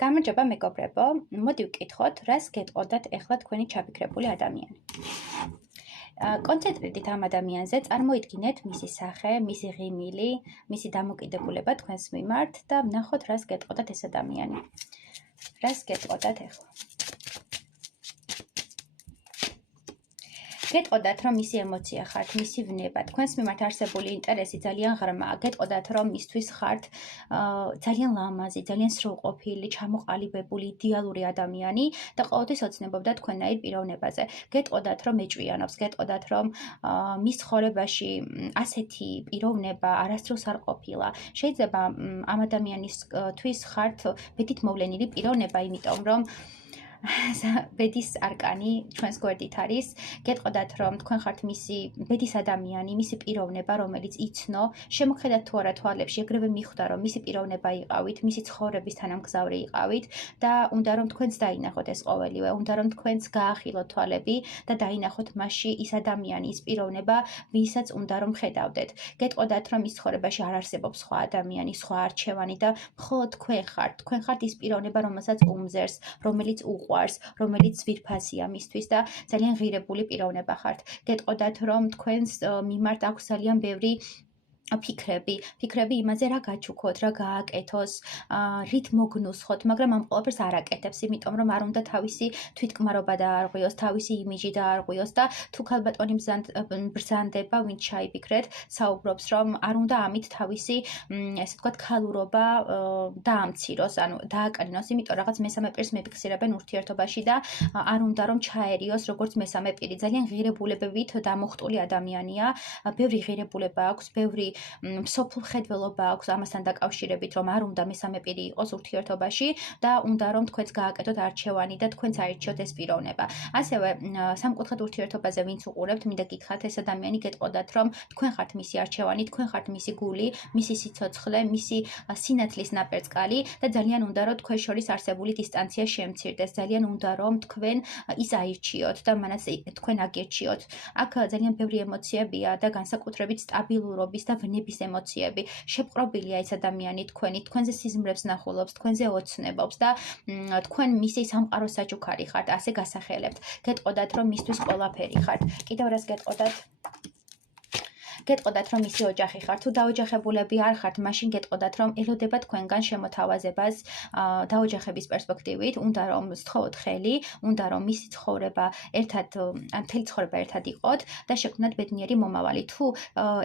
გამარჯობა მეგობრებო, მოდი ვკითხოთ, რას გეტყოდათ ეხლა თქვენი ჩაფიქრებული ადამიანი. კონცენტრირდით ამ ადამიანზე, წარმოიდგინეთ მისი სახე, მისი ღიმილი, მისი დამოკიდებულება თქვენს მიმართ და ვნახოთ, რას გეტყოდათ ეს ადამიანი. რას გეტყოდათ ეხლა? გეტყოდათ, რომ მისი ემოცია ხართ, მისი ვნება, თქვენს მიმართ არსებული ინტერესი ძალიან ღრმაა. გეტყოდათ, რომ მისთვის ხართ ძალიან ლამაზი, ძალიან სრულყოფილი, ჩამოყალიბებული, იდეალური ადამიანი და ყოველთვის ოცნებობდა თქვენაირ პიროვნებაზე. გეტყოდათ, რომ ეჭვიანობს, გეტყოდათ, რომ მის ცხოვრებაში ასეთი პიროვნება არასდროს არ ყოფილა. შეიძლება ამ ადამიანისთვის ხართ ბედით მოვლენილი პიროვნება, იმიტომ რომ ბედის არკანი ჩვენს გვერდით არის. გეტყოდათ, რომ თქვენ ხართ მისი ბედის ადამიანი, მისი პიროვნება, რომელიც იცნო, შემოხედათ თუ არა თვალებში, ეგრევე მიხვდა, რომ მისი პიროვნება იყავით, მისი ცხოვრების თანამგზავრი იყავით და უნდა რომ თქვენც დაინახოთ ეს ყოველივე, უნდა რომ თქვენც გაახილოთ თვალები და დაინახოთ მასში ის ადამიანი, ის პიროვნება, ვისაც უნდა რომ ხედავდეთ. გეტყოდათ, რომ ის ცხოვრებაში არ არსებობს სხვა ადამიანი, სხვა არჩევანი და მხოლოდ თქვენ ხართ ის პიროვნება, რომელსაც უმზერს, რომელიც რომელიც ძვირფასია მისთვის და ძალიან ღირებული პიროვნება ხართ. გეტყოდათ, რომ თქვენს მიმართ აქვს ძალიან ბევრი ფიქრები იმაზე, რა გაჩუქოთ, რა გააკეთოს, რით მოგნუსხოთ, მაგრამ ამ ყველაფერს არ აკეთებს, იმიტომ რომ არ უნდა თავისი თვითკმარობა დაარღვიოს, თავისი იმიჯი დაარღვიოს და თუ ქალბატონი ბრძანდება, ვინც ჩაიფიქრეთ, საუბრობს, რომ არ უნდა ამით თავისი, ესე ვთქვათ, ქალურობა დაამციროს, ანუ დააკნინოს, იმიტომ რაღაც მესამე პირს მეფიქსირებენ ურთიერთობაში და არ უნდა რომ ჩაერიოს როგორც მესამე პირი. ძალიან ღირებულებებით დამუხტული ადამიანია, ბევრი ღირებულება აქვს, ბევრი მსოფლმხედველობა აქვს ამასთან დაკავშირებით, რომ არ უნდა მესამე პირი იყოს ურთიერთობაში და უნდა რომ თქვენც გააკეთოთ არჩევანი და თქვენც აირჩიოთ ეს პიროვნება. ასევე სამკუთხედ ურთიერთობაზე ვინც უყურებთ, მინდა გითხრათ, ეს ადამიანი გეტყოდათ, რომ თქვენ ხართ მისი არჩევანი, თქვენ ხართ მისი გული, მისი სიცოცხლე, მისი სინათლის ნაპერწკალი და ძალიან უნდა რომ თქვენ შორის არსებული დისტანცია შემცირდეს. ძალიან უნდა რომ თქვენ ის აირჩიოთ და მანაც თქვენ აგირჩიოთ. აქ ძალიან ბევრი ემოციებია და განსაკუთრებით სტაბილურობის და ვნების ემოციები. შეპყრობილია ეს ადამიანი თქვენზე სიზმრებს ნახულობს, თქვენზე ოცნებობს და თქვენ მისი სამყაროს საჩუქარი ხართ, ასე გასახელებთ. გეტყოდათ, რომ მისთვის ყველაფერი ხართ. კიდევ რას გეტყოდათ? გეტყოდათ, რომ მისი ოჯახი ხართ, თუ დაოჯახებულები არ ხართ, მაშინ გეტყოდათ, რომ ელოდება თქვენგან შემოთავაზებას დაოჯახების პერსპექტივით, უნდა რომ სთხოვოთ ხელი, უნდა რომ მისი ცხოვრება მთელი ცხოვრება ერთად იყოთ და შექმნათ ბედნიერი მომავალი. თუ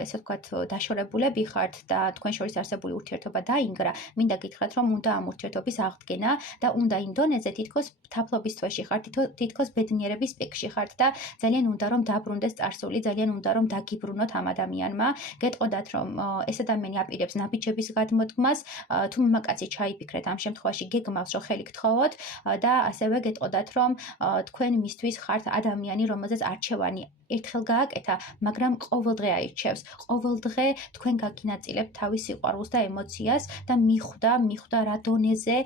ესე ვთქვათ, დაშორებულები ხართ და თქვენ შორის არსებული ურთიერთობა დაინგრა, მინდა გითხრათ, რომ უნდა ამ ურთიერთობის აღდგენა და უნდა იმ დონეზე თითქოს თაფლობის თვეში ხართ, თითქოს ბედნიერების პიკში ხართ და ძალიან უნდა რომ დაბრუნდეს წარსული, ძალიან უნდა რომ დაგიბრუნოთ ამ ადამიანმა. გეტყოდათ, რომ ეს ადამიანი აპირებს ნაბიჯების გადმოდგმას, თუ მამაკაცი ჩაიფიქრეთ, ამ შემთხვევაში გეგმავს, რომ ხელი გთხოვოთ და ასევე გეტყოდათ, რომ თქვენ მისთვის ხართ ადამიანი, რომელზეც არჩევანი ერთხელ გააკეთა, მაგრამ ყოველდღე აირჩევს. ყოველდღე თქვენ გაგინაწილებთ თავის სიყვარულს და ემოციას და მიხვდა რა დონეზე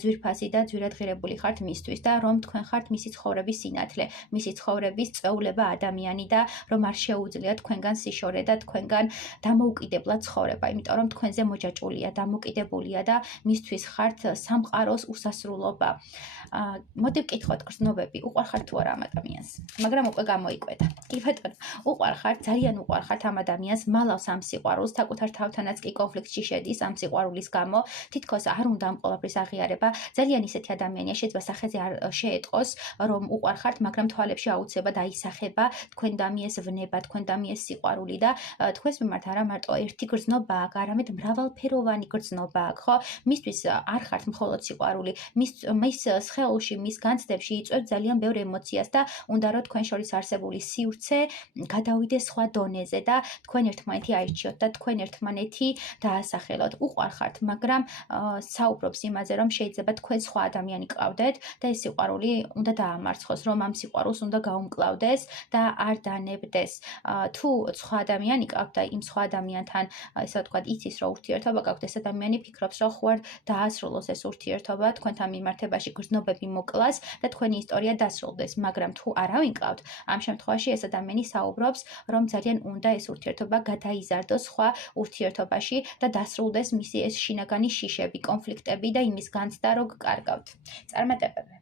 ძვირფასი და ძვირადღირებული ხართ მისთვის და რომ თქვენ ხართ მისი ცხოვრების სინათლე, მისი ცხოვრების წვეულება ადამიანი და რომ არ შეუძლია თქვენგან სიშორე და თქვენგან დამოუკიდებლად ცხოვრება, იმიტომ რომ თქვენზე მოჯაჭვულია, დამოკიდებულია და მისთვის ხართ სამყაროს უსასრულობა. მოდი ვკითხოთ გრძნობები, უყვარხართ თუ არა ამ ადამიანს? მაგრამ უკვე გამოიკვეთა. კი ბატონო, უყვარხართ, ძალიან უყვარხართ ამ ადამიანს, მალავს ამ სიყვარულს, საკუთარ თავთანაც კი კონფლიქტში შედის ამ სიყვარულის გამო, თითქოს არ უნდა ამ ყველაფრის აღიარება. ძალიან ისეთი ადამიანია, შეიძლება სახეზე არ შეეტყოს, რომ უყვარხართ, მაგრამ თვალებში აუცილებლად აისახება თქვენ და მიეს ვნება, თქვენ და მიეს სიყვარული და თქვენს მიმართ არა მარტო ერთი გრძნობა აქვს, არამედ მრავალფეროვანი გრძნობა აქვს, ხო? მისთვის არ ხართ მხოლოდ სიყვარული, მის სხეულში, მის განცდებში იწვევთ ძალიან ბევრ ემოციას და უნდა რომ თქვენ შორის არსებული სივრცე გადავიდეს სხვა დონეზე და თქვენ ერთმანეთი აირჩიოთ და თქვენ ერთმანეთი დაასახელოთ. უყვარხართ, მაგრამ საუბრობს იმაზე, რომ შეიძლება თქვენ სხვა ადამიანი გყავდეთ და ეს სიყვარული უნდა დაამარცხოს, რომ ამ სიყვარულს უნდა გაუმკლავდეს და არ დანებდეს. თუ სხვა ადამიანი გყავთ და იმ სხვა ადამიანთან, ესე ვთქვათ, იცის რომ ურთიერთობა გაქვთ, ეს ადამიანი ფიქრობს, რომ ხوار დაასრულოს ეს ურთიერთობა, თქვენთან მიმართებაში გრძნობები მოკლას და თქვენი ისტორია დასრულდეს, მაგრამ თუ არავინ გყავთ, ამ შემთხვევაში ეს ადამიანი საუბრობს, რომ ძალიან უნდა ეს ურთიერთობა გადაიზარდოს სხვა ურთიერთობაში და დასრულდეს მისი ეს შინაგანი შიშები, კონფლიქტები და იმის განცდა, რომ გკარგავთ. წარმატებები.